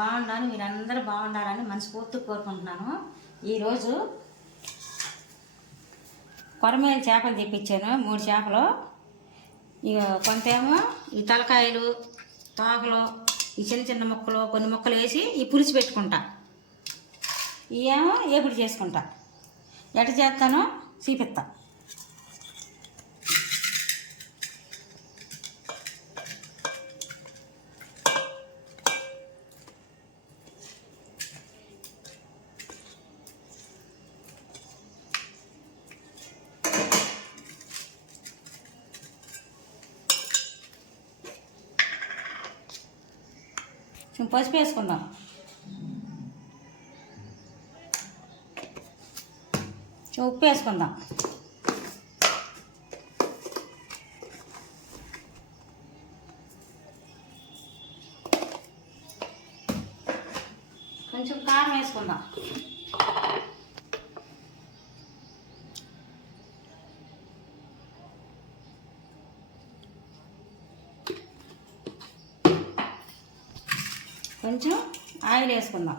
బాగుండాలి మీరందరూ బాగుండాలని మనస్ఫూర్తి కోరుకుంటున్నాను. ఈరోజు కొరమేలు చేపలు తెప్పించాను మూడు చేపలు. ఇక కొంతేమో ఈ తలకాయలు తోకలు ఈ చిన్న చిన్న ముక్కలు కొన్ని ముక్కలు వేసి ఈ పులుసు పెట్టుకుంటా. ఇవేమో ఏపుడు చేసుకుంటా. ఎట చేస్తానో చూపిస్తా. పసుపు వేసుకుందాం. ఉప్పు వేసుకుందాం. కొంచెం కారం వేసుకుందాం. కొంచెం ఆయిల్ వేసుకుందాం.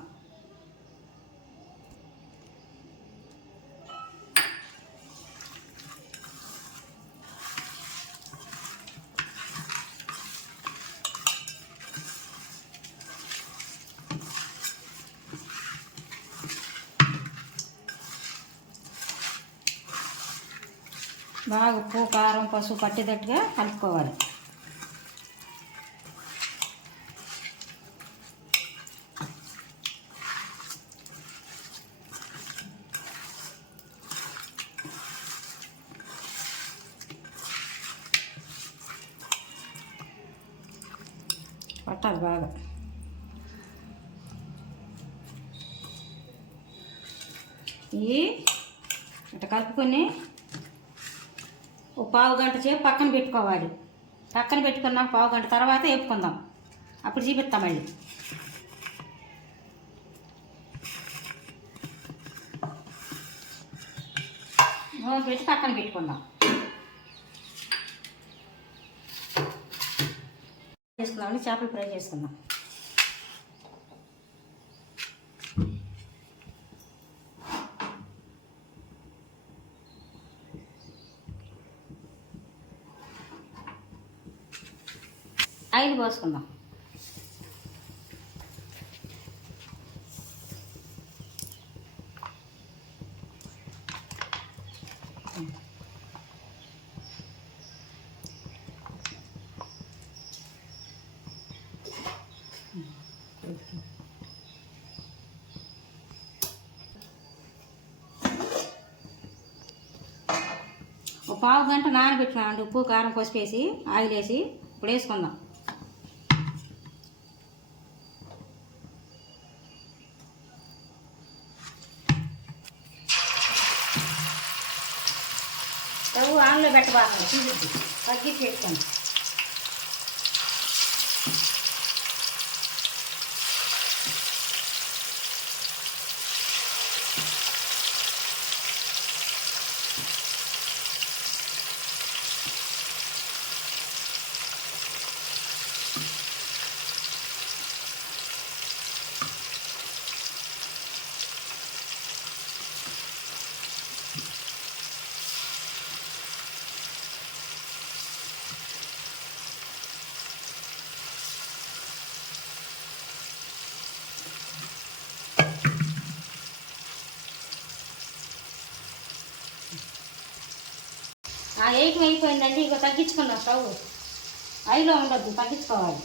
బాగా ఉప్పు కారం పసుపు పట్టేటట్టుగా కలుపుకోవాలి. పట్టాలి బాగా ఇవి ఇట్లా కలుపుకొని ఓ పావు గంట సేపు పక్కన పెట్టుకోవాలి. పక్కన పెట్టుకున్నాం పావు గంట తర్వాత వేపుకుందాం. అప్పుడు చూపిస్తాం మళ్ళీ. పెట్టి పక్కన పెట్టుకుందాం. చేసుకుందామని చేపలు ఫ్రై చేసుకుందాం. ఆయిల్ పోసుకుందాం ఒక పావు గంట నానబెట్టుకున్నామండి ఉప్పు కారం పసుపు వేసి ఆయిల్ వేసి ఇప్పుడు వేసుకుందాం. స్టవ్ ఆన్లో పెట్టబాకండి. చూపిద్ది తగ్గించి పెట్టుకోండి. ఆ అయిపోయిందండి ఇక తగ్గించుకుందాం స్టవ్. ఐలో ఉండొద్దు తగ్గించుకోవాలి.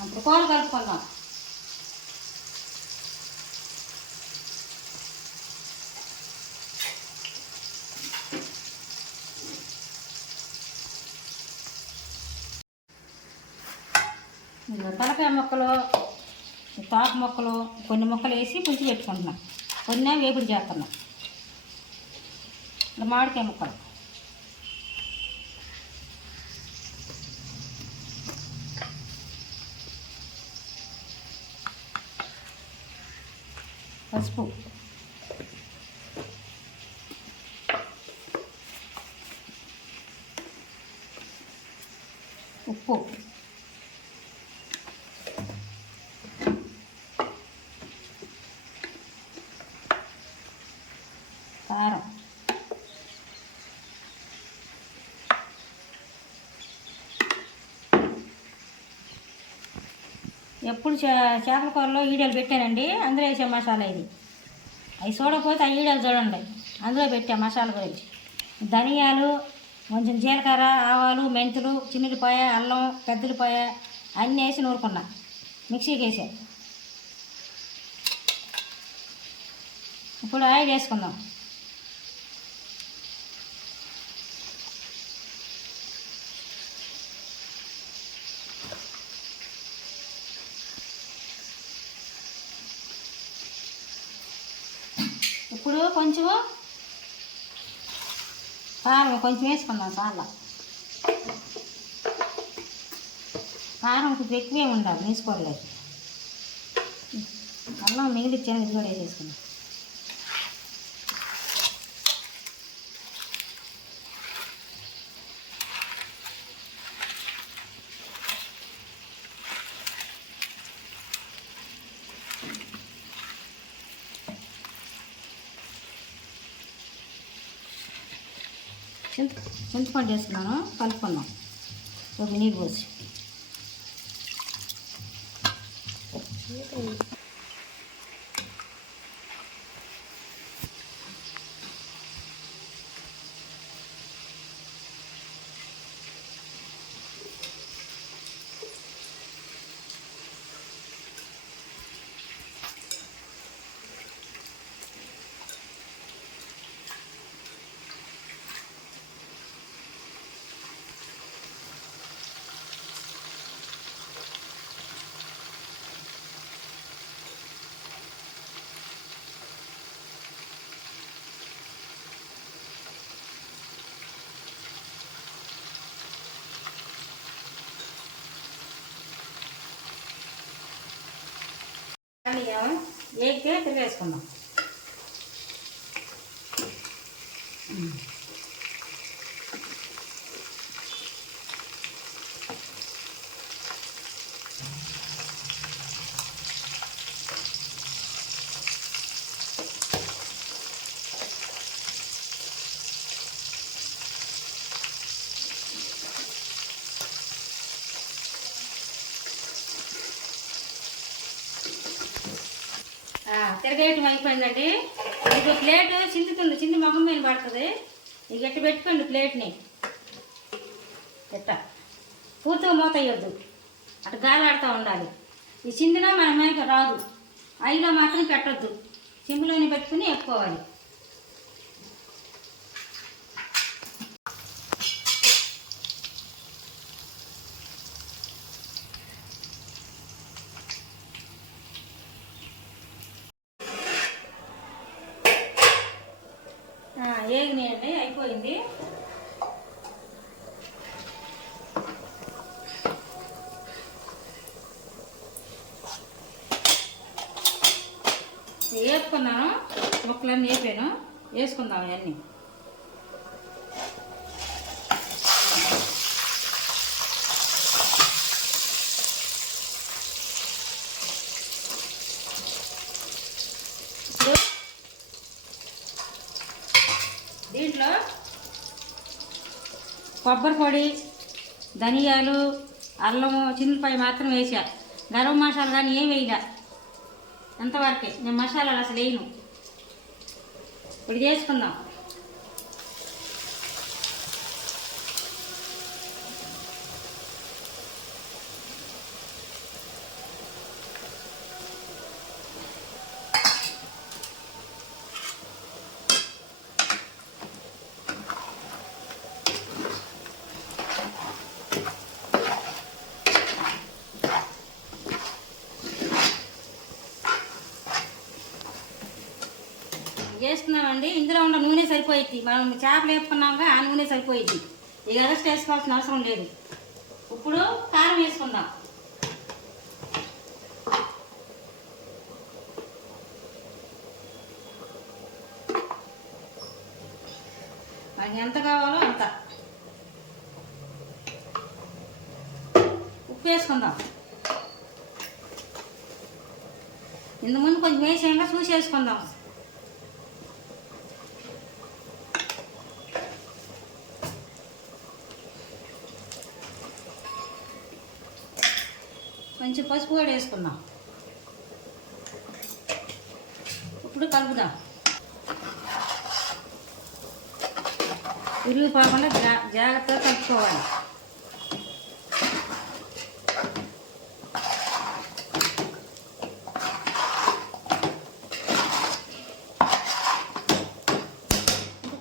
అప్పుడు కూర కలుపుకుందాం. ఇందులో తలకాయ మొక్కలు తాకు మొక్కలు కొన్ని మొక్కలు వేసి పులిచి పెట్టుకుంటున్నాం. కొన్ని వేపుడు చేస్తున్నాం. ఇలా మామిడికాయ మొక్కలు. పసుపు ఉప్పు ఎప్పుడు చే- చేపల కూరలో ఈడలు పెట్టానండి. అందులో వేసే మసాలా ఇది. అవి చూడకపోతే ఆ ఈడలు చూడండి. అందులో పెట్టా మసాలా గురించి. ధనియాలు కొంచెం జీలకర్ర ఆవాలు మెంతులు చిన్నపాయ అల్లం పెద్దలపాయ అన్నీ వేసి నూరుకున్నా. మిక్సీకి వేసా. ఇప్పుడు ఆయిల్ వేసుకుందాం ఇప్పుడు కొంచెం కారం కొంచెం వేసుకుందాం చాలా కారం కొంచెం ఎక్కువే ఉండాలి వేసుకోలేదు అల్లం మిగిలిచ్చాను ఇది కూడా వేసేసుకున్నాం చింతపండు వేసుకున్నాను కలుపుకుందాం. ఒక నీళ్ళు పోసి. వేగితే తిరిగేసుకుందాం అయిపోయిందండి ఇప్పుడు ప్లేట్ చిందుతుంది చింది మొహం మీద పడుతుంది. ఇక ఎట్టు పెట్టుకోండి ప్లేట్ని. ఎట్ట పూర్తిగా మూత వేయొద్దు. అటు గాలాడుతూ ఉండాలి. ఈ చిందినా మన మీద రాదు. ఐలో మాత్రం పెట్టద్దు. చిందులోని పెట్టుకుని ఎక్కుకోవాలి ఏగినాయండి అయిపోయింది వేపుకున్నాను ముక్కలన్నీ వేపాను. వేసుకుందాం అవన్నీ దీంట్లో కొబ్బరి పొడి ధనియాలు అల్లము చిన్నపాయ మాత్రం వేసా. గరం మసాలా కానీ ఏం వేయలే. అంతవరకే. నేను మసాలాలు అసలు వేయను. ఇప్పుడు చేసుకుందాం. చేసుకున్నామండి ఇందులో ఉన్న నూనె సరిపోయింది మనం చేపలు వేసుకున్నాక ఆ నూనె సరిపోయింది ఇక ఎగస్ట్ వేసుకోవాల్సిన అవసరం లేదు. ఇప్పుడు కారం వేసుకుందాం. మనకి ఎంత కావాలో అంత. ఉప్పు వేసుకుందాం. ఇంత ముందు కొంచెం వేసేయంగా చూసి వేసుకుందాం. కొంచెం పసుపు కూడా వేసుకుందాం. ఇప్పుడు కలుపుదాం. విరిగిపోకుండా జా జాగ్రత్తగా కలుపుకోవాలి.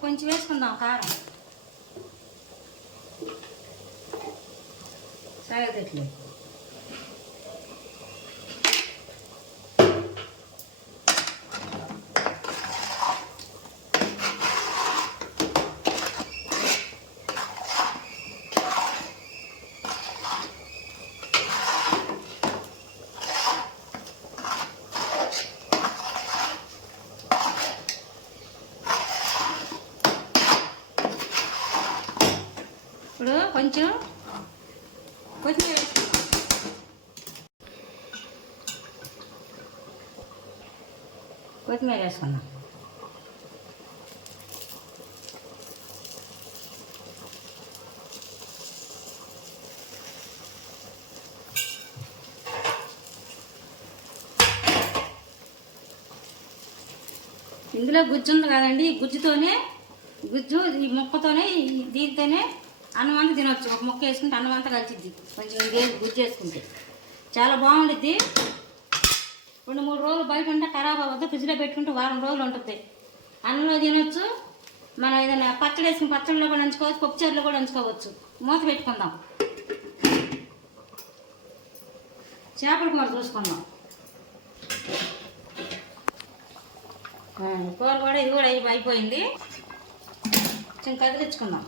కొంచెం వేసుకుందాం కారం. సాగతెట్లు ఇప్పుడు కొంచెం కొత్తిమీర వేసుకుందాం. కొత్తిమీర వేసుకుందాం ఇందులో గుజ్జు ఉంది కదండి గుజ్జుతోనే గుజ్జు ఈ ముక్కతోనే ఈ- అన్నమంతా తినొచ్చు. ఒక ముక్క వేసుకుంటే అన్నమంతా కలిసిద్ది కొంచెం వేసి గుజ్జు వేసుకుంటే చాలా బాగుండిద్ది. రెండు మూడు రోజులు బయట ఉంటే ఖరాబ్ అవ్వద్దు. ఫ్రిడ్జ్లో పెట్టుకుంటే వారం రోజులు ఉంటుంది. అన్నంలో తినొచ్చు. మనం ఏదైనా పచ్చడి వేసుకుని పచ్చడిలో కూడా ఉంచుకోవచ్చు పప్పుచారులో కూడా ఉంచుకోవచ్చు. మూత పెట్టుకుందాం. చేపల కూర చూసుకుందాం. కూర కూడా ఇది కూడా అయిపోయింది. కొంచెం కదిలించుకుందాం.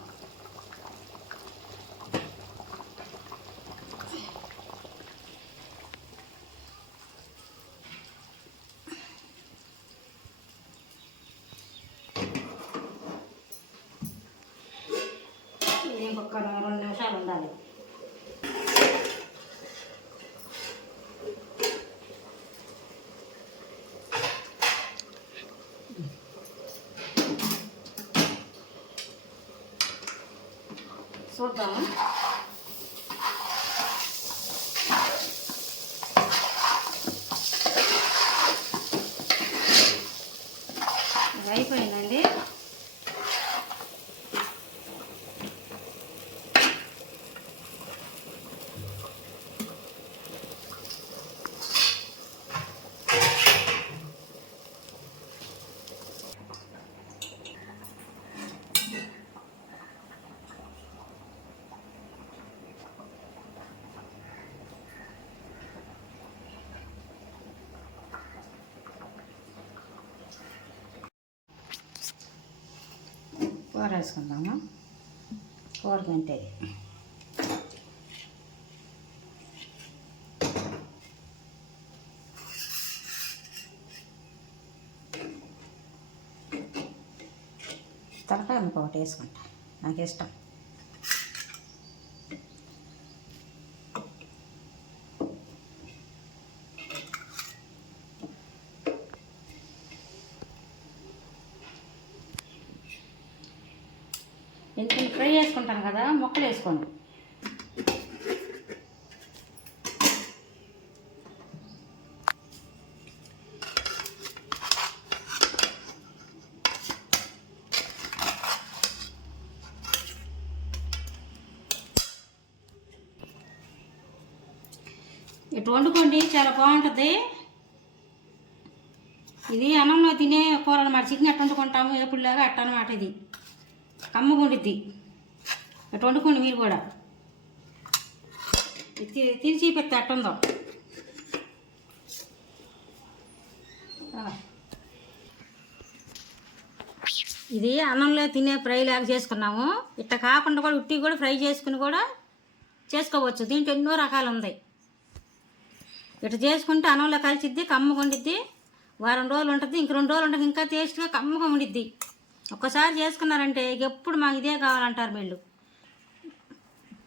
sodanın కూర వేసుకుందాము? కూర తింటే. తలకాయ ఇంకొకటి వేసుకుంటా. నాకు ఇష్టం ఎందుకంటే ఫ్రై చేసుకుంటాను కదా ముక్కలు వేసుకోండి. ఇటు వండుకోండి చాలా బాగుంటుంది. ఇది అన్నంలో తినే కూర అనమాట చికెన్ ఎట్ట వండుకుంటాము ఎప్పుడులాగా అట్ట అనమాట ఇది. కమ్మగుండిద్ది అటు వండుకోండి మీరు కూడా. తిరిచి పెడితే అట్టుందో ఇది అన్నంలో తినే ఫ్రై లాగా చేసుకున్నాము. ఇట్ట కాకుండా కూడా ఉట్టి కూడా ఫ్రై చేసుకుని కూడా చేసుకోవచ్చు. దీంట్లో ఎన్నో రకాలు ఉన్నాయి. ఇట్ట చేసుకుంటే అన్నంలో కలిసిద్ది కమ్మగా ఉండిద్ది. వారం రోజులు ఉంటుంది ఇంక రెండు రోజులు ఉంటుంది ఇంకా టేస్ట్గా కమ్మగా ఉండిద్ది. ఒక్కసారి చేసుకున్నారంటే ఎప్పుడు మాకు ఇదే కావాలంటారు వీళ్ళు.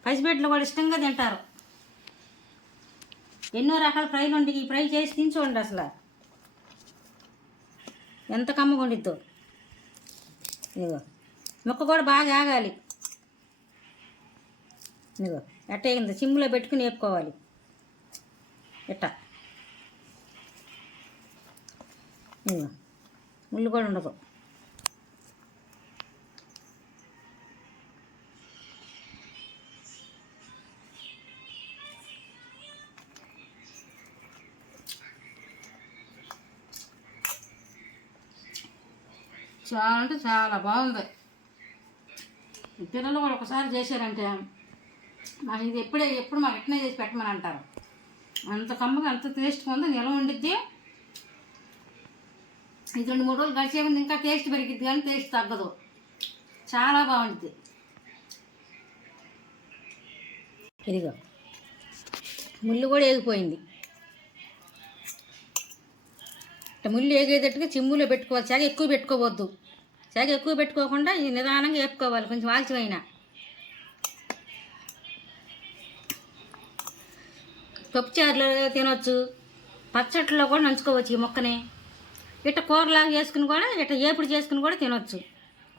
పసిబిడ్డలు కూడా ఇష్టంగా తింటారు. ఎన్నో రకాల ఫ్రైలు ఉండి ఈ ఫ్రై చేసి తిని చూడండి అసలు. ఎంత కమ్మగా ఇదిగో ముక్క కూడా బాగా ఆగాలి. ఇదిగో ఎట్టయింది సిమ్లో పెట్టుకుని వేపుకోవాలి. ఇట్ట ఇదిగో ముళ్ళు కూడా ఉండదు. చాలా అంటే చాలా బాగుంది. పిల్లలు కూడా ఒకసారి చేశారంటే మాకు ఇది ఎప్పుడే ఎప్పుడు మాకు ఎట్నే చేసి పెట్టమని అంటారు. అంత కమ్మగా అంత టేస్ట్గా ఉంది నిలవ ఉండిద్ది? ఇది రెండు మూడు రోజులు గడిచే ఇంకా టేస్ట్ పెరిగిద్ది కానీ టేస్ట్ తగ్గదు. చాలా బాగుంటుంది ఇదిగో ముళ్ళు కూడా ఏగిపోయింది. ముళ్ళు ఏగేటట్టుగా చిమ్ములో పెట్టుకోవాలి. చాగ ఎక్కువ పెట్టుకోవద్దు. చాగ ఎక్కువ పెట్టుకోకుండా ఇది నిదానంగా వేపుకోవాలి కొంచెం ఆలస్యమైనా పప్పుచారులో తినొచ్చు. పచ్చట్లో కూడా నంచుకోవచ్చు ఈ మొక్కని. ఇట్ట కూరలాగా చేసుకుని కూడా ఇట్ట ఏపుడు చేసుకుని కూడా తినొచ్చు.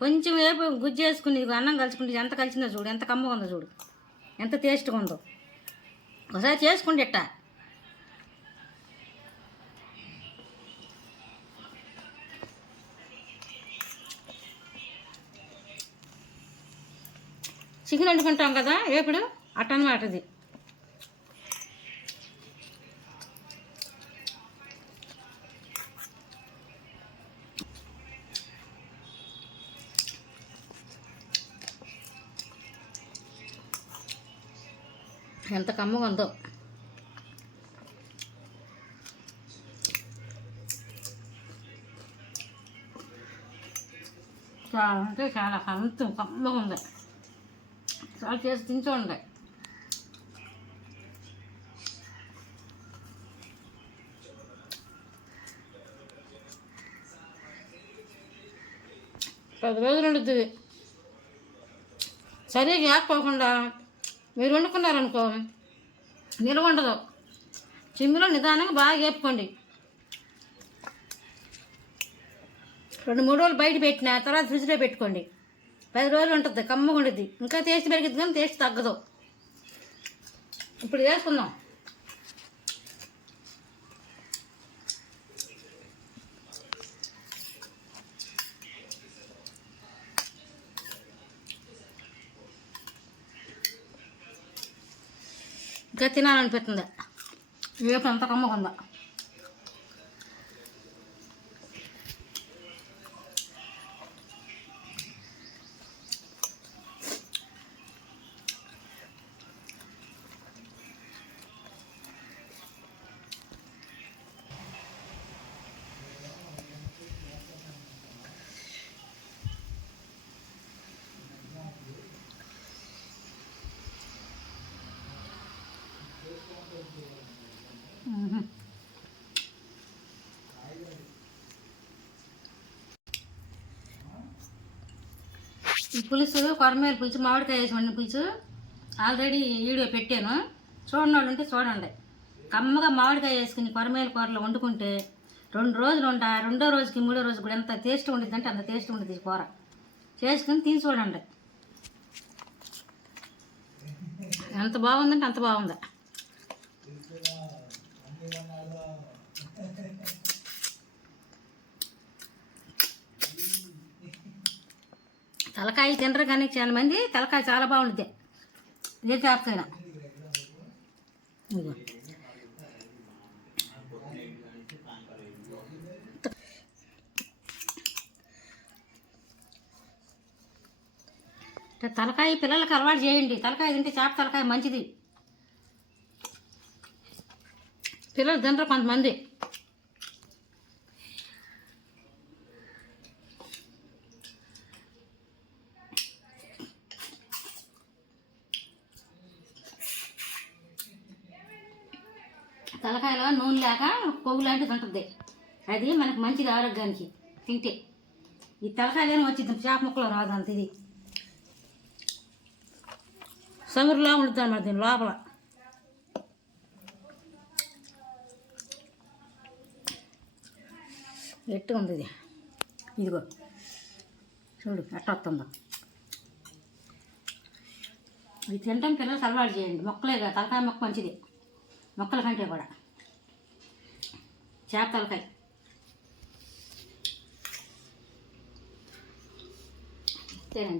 కొంచెం ఏపు గుజ్జు వేసుకుని ఇది అన్నం కలుసుకుంటే ఎంత కలిసిందో చూడు ఎంత కమ్మగా ఉందో చూడు. ఎంత టేస్ట్గా ఉందో. ఒకసారి చేసుకోండి ఇట్ట. చికెన్ వండుకుంటాం కదా ఏపుడు అట్టనమాట ఇది ఎంత కమ్మగా ఉందో. చాలా అంటే చాలా అంత కమ్మగా ఉంది. చాలా చేసి తింటుండే పది రోజులు ఉండుద్ది సరిగా ఆకపోకుండా మీరు వండుకున్నారనుకో నిల్వ ఉండదు. చిమ్మిలో నిదానంగా బాగా వేపుకోండి రెండు మూడు రోజులు బయట పెట్టిన తర్వాత ఫ్రిడ్జ్లో పెట్టుకోండి. పది రోజులు ఉంటుంది కమ్మగా ఉంటుంది ఇంకా టేస్ట్ పెరిగిద్ది కానీ టేస్ట్ తగ్గదు. ఇప్పుడు వేసుకుందాం ఇంకా తినాలనిపిస్తుంది. వేపు అంత కమ్మకుందా ఈ పులుసు కొరమేలు పులుసు మామిడికాయ వేసి వండిన పులుసు. ఆల్రెడీ వీడియో పెట్టాను. చూడండి ఉంటే చూడండి. కమ్మగా మామిడికాయ వేసుకుని కొరమేలు కూరలో వండుకుంటే రెండు రోజులు ఉంటా రెండో రోజుకి మూడో రోజు కూడా ఎంత టేస్ట్ ఉండిద్ది అంటే అంత టేస్ట్ ఉంటుంది ఈ కూర. చేసుకుని తిని చూడండి. ఎంత బాగుందంటే అంత బాగుంది. తలకాయ తినరు కానీ చాలా మంది తలకాయ చాలా బాగుంటుంది ఏ చేపకైనా తలకాయ పిల్లలకి అలవాటు చేయండి. తలకాయ తింటే చేప తలకాయ మంచిది. పిల్లలు తినరు కొంతమంది తలకాయలో నూనె లేక కొవ్వు లాంటిది ఉంటుంది. అది మనకు మంచిది ఆరోగ్యానికి. తింటే. ఈ తలకాయలోనే వచ్చింది. చేప ముక్కలో రాదు అంత ఇది. సమురులా ఉంటుంది అన్నమాట దీని లోపల. గట్టిగా ఉంది ఇది. ఇదిగో. చూడు ఎట్ట వస్తుందో. ఇది తినటం పిల్లలు అలవాటు చేయండి. మొక్కలే కదా తలకాయ మొక్క మంచిది. మొక్కల కంటే కూడా. చేప తలకాయ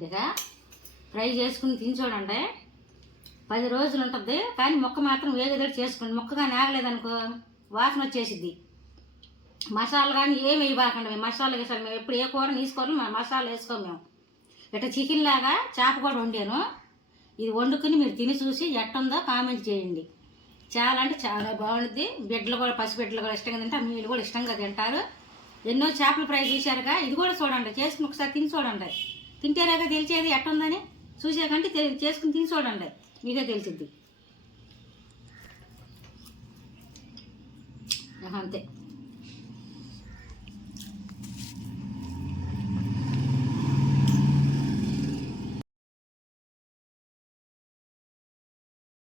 ఇక. ఫ్రై చేసుకుని తిని చూడండి పది రోజులు ఉంటుంది కానీ మొక్క మాత్రం వేగదడి చేసుకోండి. మొక్కగా నాగలేదనుకో వాసన వచ్చేసిద్ది. మసాలా కానీ ఏమి వేయబాకండి మేము. మసాలా వేసాం మేము ఎప్పుడు ఏ కూర తీసుకోవాలి మా మసాలా వేసుకోము మేము. ఇట్లా చికెన్ లాగా చేప కూడా వండాను. ఇది వండుకుని మీరు తిని చూసి ఎట్టుందో కామెంట్ చేయండి. చాలా అంటే చాలా బాగుంటుంది బిడ్డలు కూడా పసిబిడ్డలు కూడా ఇష్టంగా తింటారు మీరు కూడా ఇష్టంగా తింటారు. ఎన్నో చేపల ఫ్రై చేశారుగా. ఇది కూడా చూడండి చేసుకుని ఒకసారి తిని చూడండి. తింటేరాగా తెలిసేది ఎట్టుందని చూసాకంటే చేసుకుని తిని చూడండి. మీకే తెలిసిద్ది. అంతే.